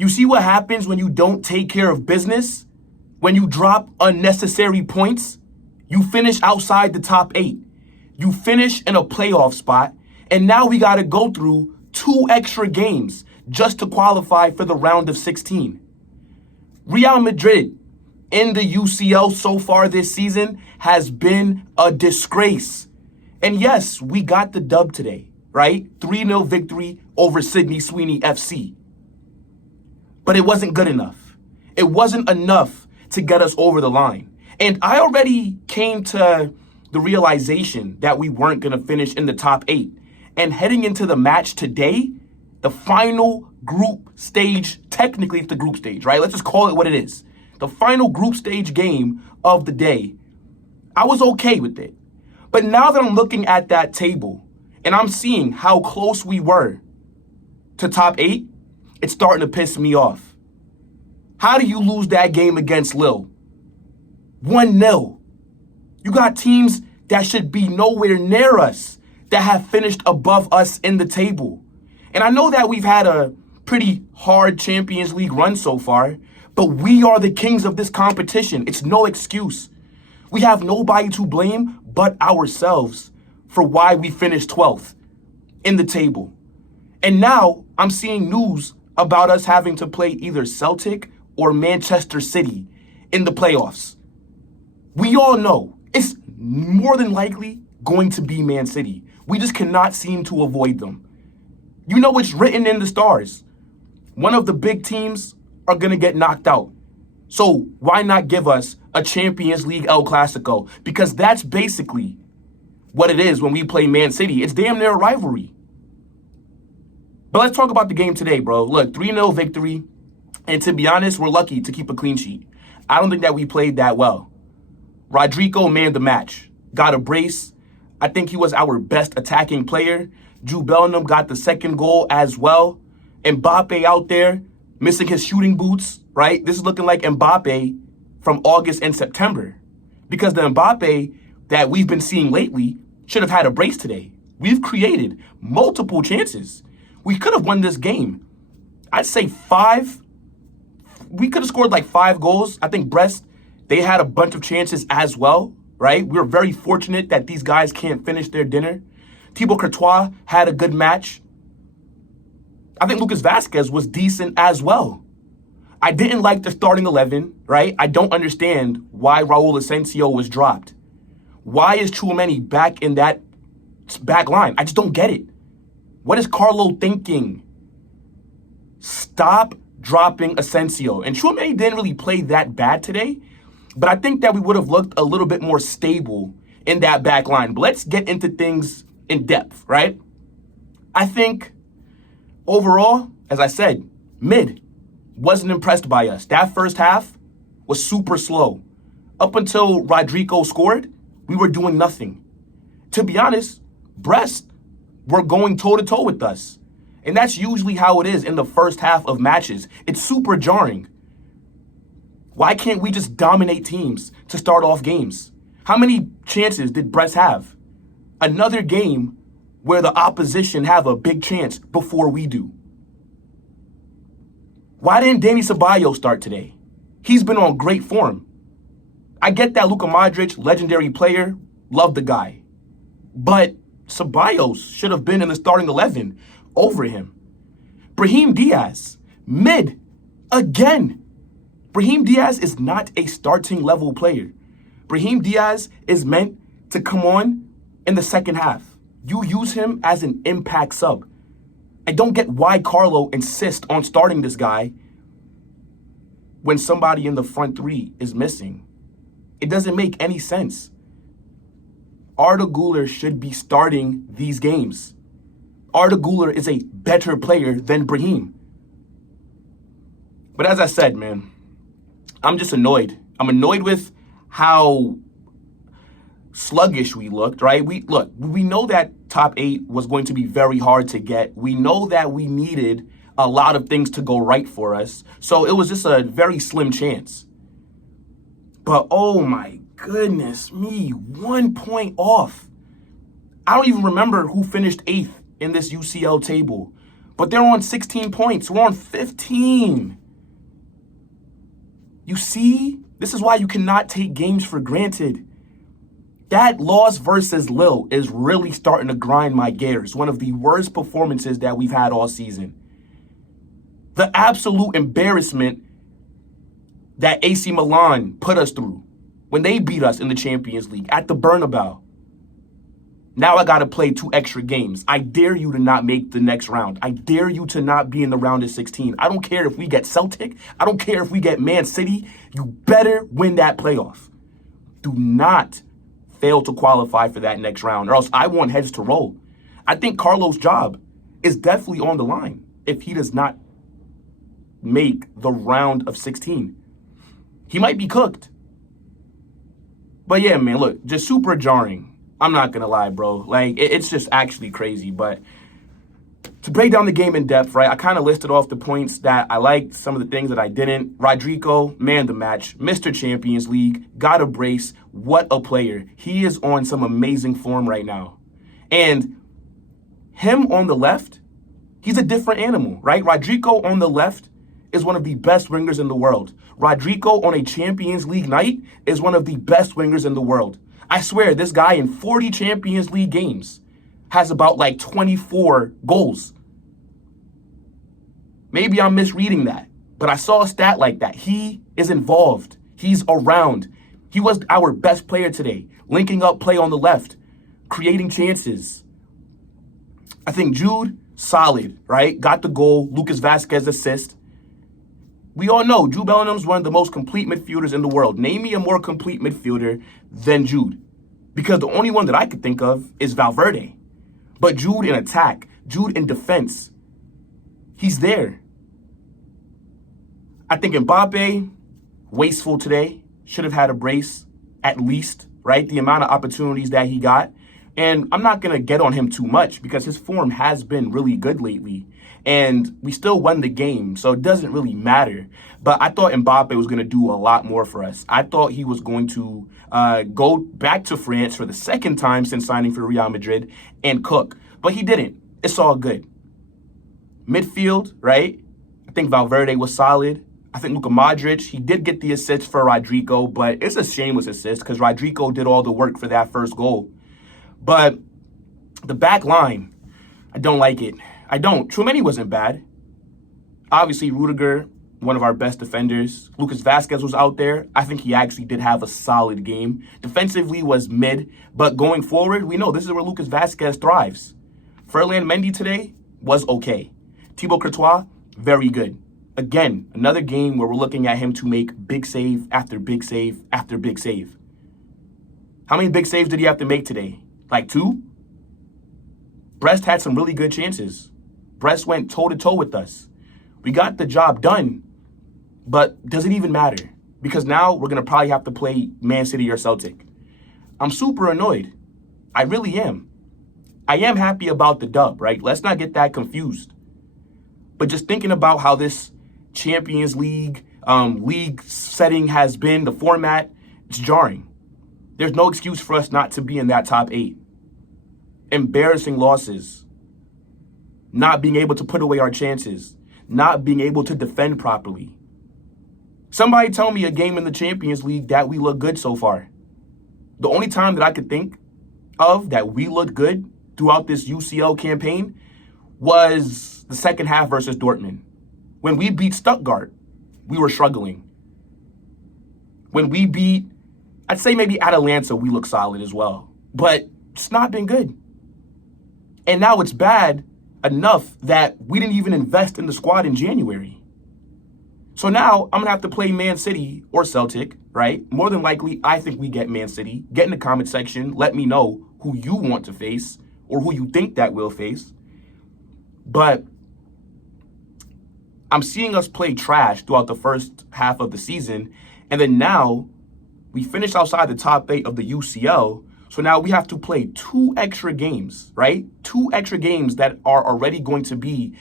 You see what happens when you don't take care of business? When you drop unnecessary points? You finish outside the top 8. You finish in a playoff spot, and now we got to go through 2 extra games just to qualify for the round of 16. Real Madrid in the UCL so far this season has been a disgrace. And yes, we got the dub today, right? 3-0 victory over Sydney Sweeney FC. But it wasn't good enough. It wasn't enough to get us over the line. And I already came to the realization that we weren't going to finish in the top 8. And heading into the match today, the final group stage, technically it's the group stage, right? Let's just call it what it is. The final group stage game of the day, I was okay with it. But now that I'm looking at that table and I'm seeing how close we were to top 8, it's starting to piss me off. How do you lose that game against Lille? 1-0. You got teams that should be nowhere near us that have finished above us in the table. And I know that we've had a pretty hard Champions League run so far, but we are the kings of this competition. It's no excuse. We have nobody to blame but ourselves for why we finished 12th in the table. And now I'm seeing news about us having to play either Celtic or Manchester City in the playoffs. We all know it's more than likely going to be Man City. We just cannot seem to avoid them. You know it's written in the stars. One of the big teams are going to get knocked out. So why not give us a Champions League El Clasico? Because that's basically what it is when we play Man City. It's damn near a rivalry. But let's talk about the game today, bro. Look, 3-0 victory. And to be honest, we're lucky to keep a clean sheet. I don't think that we played that well. Rodrygo manned the match. Got a brace. I think he was our best attacking player. Jude Bellingham got the second goal as well. Mbappe out there missing his shooting boots, right? This is looking like Mbappe from August and September. Because the Mbappe that we've been seeing lately should have had a brace today. We've created multiple chances. We could have won this game. I'd say 5. We could have scored like 5 goals. I think Brest, they had a bunch of chances as well, right? We're very fortunate that these guys can't finish their dinner. Thibaut Courtois had a good match. I think Lucas Vazquez was decent as well. I didn't like the starting 11, right? I don't understand why Raul Asensio was dropped. Why is Tchouaméni back in that back line? I just don't get it. What is Carlo thinking? Stop dropping Asensio. And Tchouaméni didn't really play that bad today, but I think that we would have looked a little bit more stable in that back line. But let's get into things in depth, right? I think overall, as I said, mid. Wasn't impressed by us. That first half was super slow. Up until Rodrygo scored, we were doing nothing. To be honest, Brest were going toe-to-toe with us. And that's usually how it is in the first half of matches. It's super jarring. Why can't we just dominate teams to start off games? How many chances did Brest have? Another game where the opposition have a big chance before we do. Why didn't Dani Ceballos start today? He's been on great form. I get that Luka Modric, legendary player, love the guy. But Ceballos should have been in the starting 11 over him. Brahim Diaz, mid, again. Brahim Diaz is not a starting level player. Brahim Diaz is meant to come on in the second half. You use him as an impact sub. I don't get why Carlo insists on starting this guy when somebody in the front 3 is missing. It doesn't make any sense. Arda Güler should be starting these games. Arda Güler is a better player than Brahim. But as I said, man, I'm just annoyed. I'm annoyed with how sluggish we looked, right? We know that top 8 was going to be very hard to get. We know that we needed a lot of things to go right for us. So it was just a very slim chance. But oh my goodness me, 1 point off. I don't even remember who finished 8th in this UCL table. But they're on 16 points. We're on 15. You see? This is why you cannot take games for granted. That loss versus Lille is really starting to grind my gears. One of the worst performances that we've had all season. The absolute embarrassment that AC Milan put us through when they beat us in the Champions League at the Bernabeu. Now I got to play 2 extra games. I dare you to not make the next round. I dare you to not be in the round of 16. I don't care if we get Celtic. I don't care if we get Man City. You better win that playoff. Do not fail to qualify for that next round, or else I want heads to roll. I think Carlos' job is definitely on the line if he does not make the round of 16. He might be cooked. But yeah, man, look, just super jarring. I'm not going to lie, bro. Like, it's just actually crazy. But to break down the game in depth, right, I kind of listed off the points that I liked, some of the things that I didn't. Rodrygo, man the match, Mr. Champions League, got a brace. What a player. He is on some amazing form right now. And him on the left, he's a different animal, right? Rodrygo on the left is one of the best wingers in the world. Rodrygo on a Champions League night is one of the best wingers in the world. I swear, this guy in 40 Champions League games has about like 24 goals. Maybe I'm misreading that, but I saw a stat like that. He is involved. He's around. He was our best player today, linking up play on the left, creating chances. I think Jude, solid, right? Got the goal. Lucas Vazquez assist. We all know Jude Bellingham is one of the most complete midfielders in the world. Name me a more complete midfielder than Jude. Because the only one that I could think of is Valverde. But Jude in attack, Jude in defense, he's there. I think Mbappe, wasteful today, should have had a brace at least, right? The amount of opportunities that he got. And I'm not going to get on him too much because his form has been really good lately. And we still won the game, so it doesn't really matter. But I thought Mbappe was going to do a lot more for us. I thought he was going to go back to France for the second time since signing for Real Madrid and cook. But he didn't. It's all good. Midfield, right? I think Valverde was solid. I think Luka Modric, he did get the assist for Rodrygo, but it's a shameless assist because Rodrygo did all the work for that first goal. But the back line, I don't like it. I don't. Tchouaméni wasn't bad. Obviously, Rodrygo, one of our best defenders. Lucas Vazquez was out there. I think he actually did have a solid game. Defensively was mid, but going forward, we know this is where Lucas Vazquez thrives. Ferland Mendy today was okay. Thibaut Courtois, very good. Again, another game where we're looking at him to make big save after big save after big save. How many big saves did he have to make today? Like 2? Brest had some really good chances. Brest went toe-to-toe with us. We got the job done, but does it even matter? Because now we're going to probably have to play Man City or Celtic. I'm super annoyed. I really am. I am happy about the dub, right? Let's not get that confused. But just thinking about how this Champions League league setting has been, the format, it's jarring. There's no excuse for us not to be in that top 8. Embarrassing losses. Not being able to put away our chances. Not being able to defend properly. Somebody tell me a game in the Champions League that we look good so far. The only time that I could think of that we looked good throughout this UCL campaign was the second half versus Dortmund. When we beat Stuttgart, we were struggling. When we beat, I'd say maybe Atalanta, we look solid as well. But it's not been good. And now it's bad enough that we didn't even invest in the squad in January. So now I'm going to have to play Man City or Celtic, right? More than likely, I think we get Man City. Get in the comment section. Let me know who you want to face or who you think that will face. But I'm seeing us play trash throughout the first half of the season. And then now we finished outside the top 8 of the UCL. So now we have to play 2 extra games, right? 2 extra games that are already going to be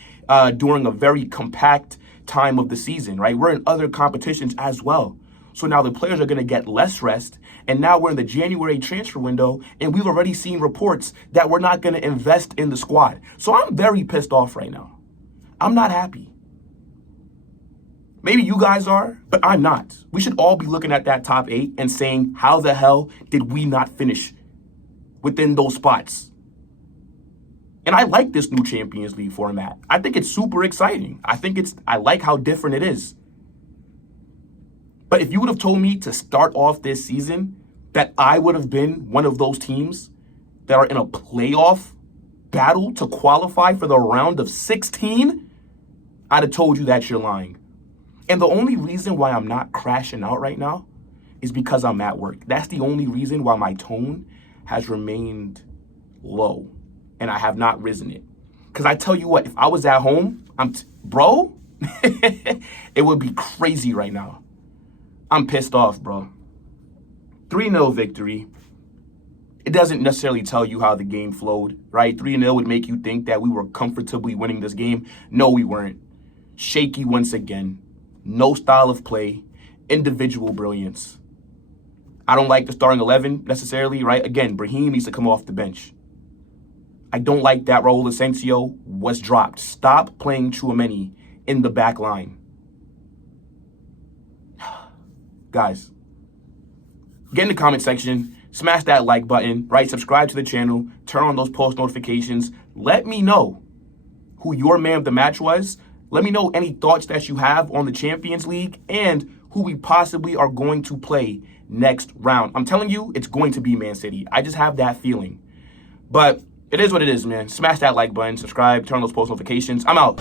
during a very compact time of the season, right? We're in other competitions as well. So now the players are going to get less rest. And now we're in the January transfer window, and we've already seen reports that we're not going to invest in the squad. So I'm very pissed off right now. I'm not happy. Maybe you guys are, but I'm not. We should all be looking at that top 8 and saying, how the hell did we not finish within those spots? And I like this new Champions League format. I think it's super exciting. I like how different it is. But if you would have told me to start off this season that I would have been one of those teams that are in a playoff battle to qualify for the round of 16, I'd have told you that you're lying. And the only reason why I'm not crashing out right now is because I'm at work. That's the only reason why my tone has remained low and I have not risen it. Because I tell you what, if I was at home, bro, it would be crazy right now. I'm pissed off, bro. 3-0 victory. It doesn't necessarily tell you how the game flowed, right? 3-0 would make you think that we were comfortably winning this game. No, we weren't. Shaky once again. No style of play. Individual brilliance. I don't like the starting 11 necessarily, right? Again, Brahim needs to come off the bench. I don't like that Raul Asensio was dropped. Stop playing Tchouaméni in the back line. Guys, get in the comment section, smash that like button, right? Subscribe to the channel, turn on those post notifications. Let me know who your man of the match was. Let me know any thoughts that you have on the Champions League and who we possibly are going to play next round. I'm telling you, it's going to be Man City. I just have that feeling. But it is what it is, man. Smash that like button, subscribe, turn on those post notifications. I'm out.